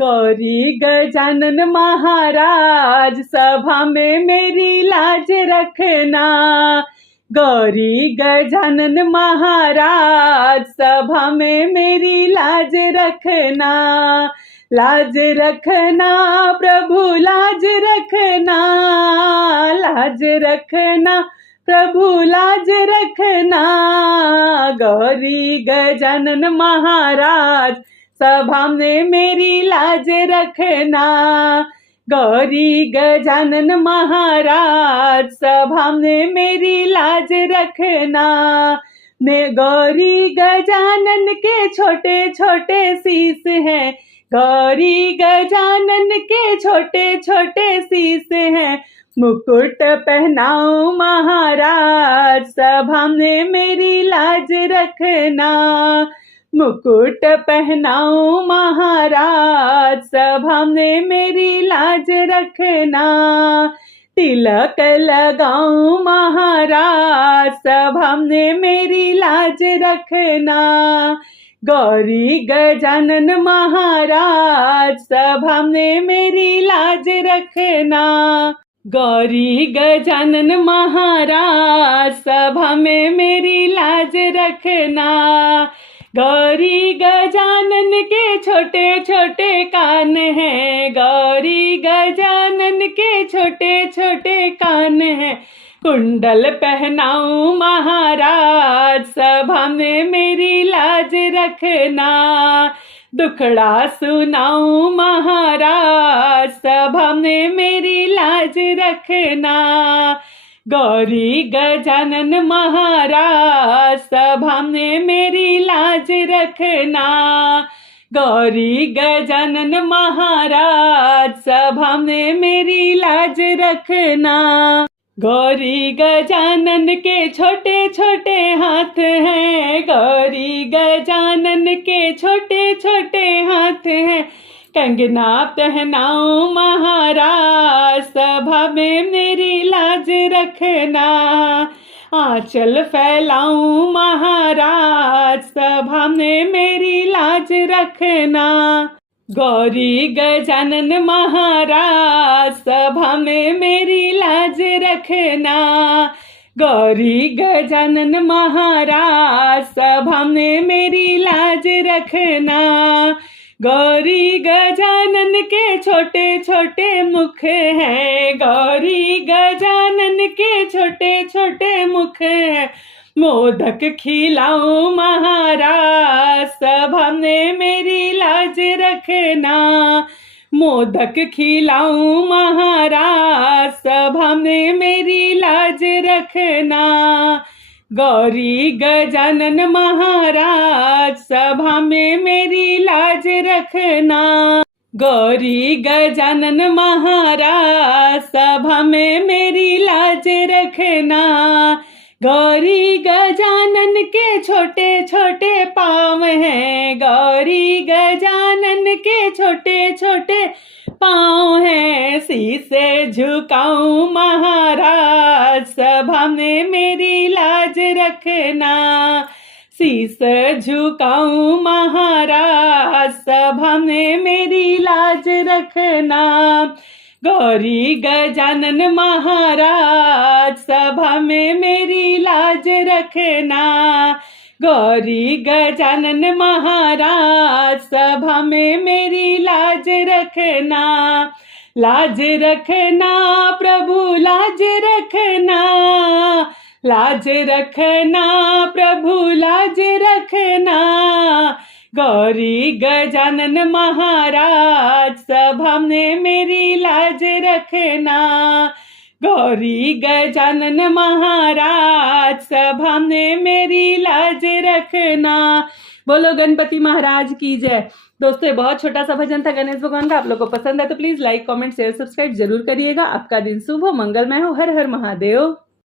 गौरी गजानन महाराज सभा में मेरी लाज रखना। गौरी गजानन महाराज सभा में मेरी लाज रखना। लाज रखना प्रभु लाज रखना। लाज रखना प्रभु लाज रखना। गौरी गजानन महाराज सभा में मेरी लाज रखना। गौरी गजानन महाराज सभा में मेरी लाज रखना। मैं गौरी गजानन के छोटे छोटे शीश हैं। गौरी गजानन के छोटे छोटे शीश हैं। मुकुट पहनाऊं महाराज सभा में मेरी लाज रखना। मुकुट पहनाऊं महाराज सभा में मेरी लाज रखना। तिलक लगाऊं महाराज सभा में मेरी लाज रखना। गौरी गजानन महाराज सभा में मेरी लाज रखना। गौरी गजानन महाराज सभा में मेरी लाज रखना। गौरी गजानन के छोटे छोटे कान हैं। गौरी गजानन के छोटे छोटे कान हैं। कुंडल पहनाऊं महाराज सभा में मेरी लाज रखना। दुखड़ा सुनाऊं महाराज सभा में मेरी लाज रखना। गौरी गजानन महाराज सभा में मेरी लाज रखना। गौरी गजानन महाराज सभा में मेरी लाज रखना। गौरी गजानन के छोटे छोटे हाथ हैं। गौरी गजानन के छोटे छोटे हाथ हैं। कंगना पहनाऊं महाराज सभा में मेरी लाज रखना। आंचल फैलाऊं महाराज सभा में मेरी लाज रखना। गौरी गजानन महाराज सभा में मेरी लाज रखना। गौरी गजानन महाराज सभा में मेरी लाज रखना। गौरी गजानन के छोटे छोटे मुख हैं। गौरी गजानन के छोटे छोटे मुख हैं। मोदक खिलाऊं महाराज सभा में मेरी लाज रखना। मोदक खिलाऊं महाराज सभा में मेरी लाज रखना। गौरी गजानन महाराज सभा में मेरी लाज रखना। गौरी गजानन महाराज सभा में मेरी लाज रखना। गौरी गजानन के छोटे छोटे पाँव हैं। गौरी गजानन के छोटे छोटे पाँव हैं। शीश झुकाऊं महाराज सभा में मेरी लाज रखना। शीश झुकाऊं महाराज सभा में मेरी लाज रखना। गौरी गजानन महाराज सभा में मेरी लाज रखना। गौरी गजानन महाराज सभा में मेरी लाज रखना। लाज रखना प्रभु लाज रखना। लाज रखना प्रभु लाज रखना। गौरी गजानन महाराज सभा में मेरी लाज रखना। गौरी गजानन महाराज सभा में मेरी लाज रखना। बोलो गणपति महाराज की जय। दोस्तों बहुत छोटा सा भजन था गणेश भगवान का। आप लोग को पसंद है तो please like comment share subscribe जरूर करिएगा। आपका दिन शुभ हो, मंगलमय हो। हर हर महादेव।